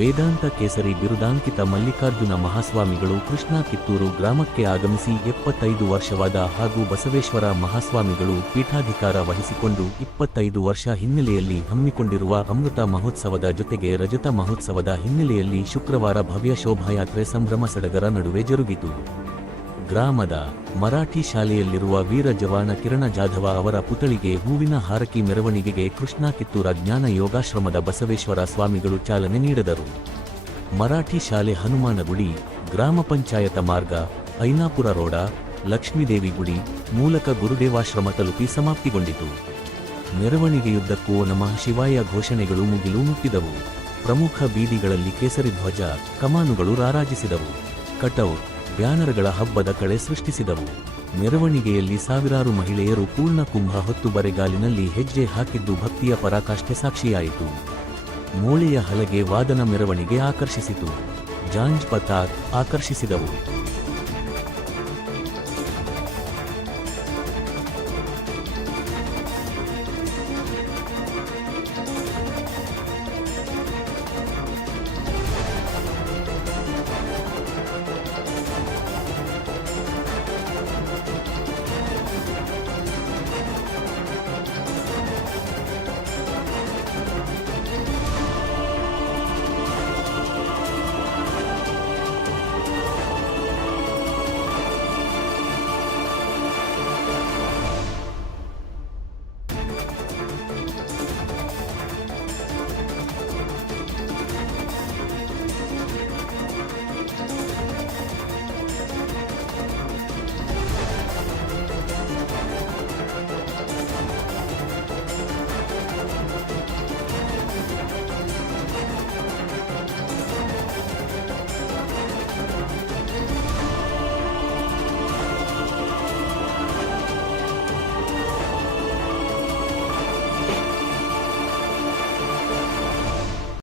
ವೇದಾಂತ ಕೇಸರಿ ಬಿರುದಾಂಕಿತ ಮಲ್ಲಿಕಾರ್ಜುನ ಮಹಾಸ್ವಾಮಿಗಳು ಕೃಷ್ಣ ಕಿತ್ತೂರು ಗ್ರಾಮಕ್ಕೆ ಆಗಮಿಸಿ 75 ವರ್ಷವಾದ ಹಾಗೂ ಬಸವೇಶ್ವರ ಮಹಾಸ್ವಾಮಿಗಳು ಪೀಠಾಧಿಕಾರ ವಹಿಸಿಕೊಂಡು 25 ವರ್ಷ ಹಿನ್ನೆಲೆಯಲ್ಲಿ ಹಮ್ಮಿಕೊಂಡಿರುವ ಅಮೃತ ಮಹೋತ್ಸವದ ಜೊತೆಗೆ ರಜತ ಮಹೋತ್ಸವದ ಹಿನ್ನೆಲೆಯಲ್ಲಿ ಶುಕ್ರವಾರ ಭವ್ಯ ಶೋಭಾಯಾತ್ರೆ ಸಂಭ್ರಮ ಸಡಗರ ನಡುವೆ ಜರುಗಿತು. ಗ್ರಾಮದ ಮರಾಠಿ ಶಾಲೆಯಲ್ಲಿರುವ ವೀರ ಜವಾನ ಕಿರಣ ಜಾಧವ ಅವರ ಪುತ್ಥಳಿಗೆ ಹೂವಿನ ಹಾರಕಿ ಮೆರವಣಿಗೆಗೆ ಕೃಷ್ಣ ಕಿತ್ತೂರ ಜ್ಞಾನ ಯೋಗಾಶ್ರಮದ ಬಸವೇಶ್ವರ ಸ್ವಾಮಿಗಳು ಚಾಲನೆ ನೀಡಿದರು. ಮರಾಠಿ ಶಾಲೆ ಹನುಮಾನಗುಡಿ, ಗ್ರಾಮ ಪಂಚಾಯತ ಮಾರ್ಗ, ಐನಾಪುರ ರೋಡ, ಲಕ್ಷ್ಮೀದೇವಿ ಗುಡಿ ಮೂಲಕ ಗುರುದೇವಾಶ್ರಮ ತಲುಪಿ ಸಮಾಪ್ತಿಗೊಂಡಿತು. ಮೆರವಣಿಗೆಯುದ್ದಕ್ಕೂ ನಮಃ ಶಿವಾಯ ಘೋಷಣೆಗಳು ಮುಗಿಲು ಮುಟ್ಟಿದವು. ಪ್ರಮುಖ ಬೀದಿಗಳಲ್ಲಿ ಕೇಸರಿ ಧ್ವಜ, ಕಮಾನುಗಳು ರಾರಾಜಿಸಿದವು. ಕಟೌಟ್, ಬ್ಯಾನರ್ಗಳ ಹಬ್ಬದ ಕಳೆ ಸೃಷ್ಟಿಸಿದವು. ಮೆರವಣಿಗೆಯಲ್ಲಿ ಸಾವಿರಾರು ಮಹಿಳೆಯರು ಪೂರ್ಣ ಕುಂಭ ಹೊತ್ತು ಬರೆಗಾಲಿನಲ್ಲಿ ಹೆಜ್ಜೆ ಹಾಕಿದ್ದು ಭಕ್ತಿಯ ಪರಾಕಾಷ್ಠೆ ಸಾಕ್ಷಿಯಾಯಿತು. ಮೋಳೆಯ ಹಲಗೆ ವಾದನ ಮೆರವಣಿಗೆ ಆಕರ್ಷಿಸಿತು. ಜಾಂಜ್ ಪತಾಕ್ ಆಕರ್ಷಿಸಿದವು.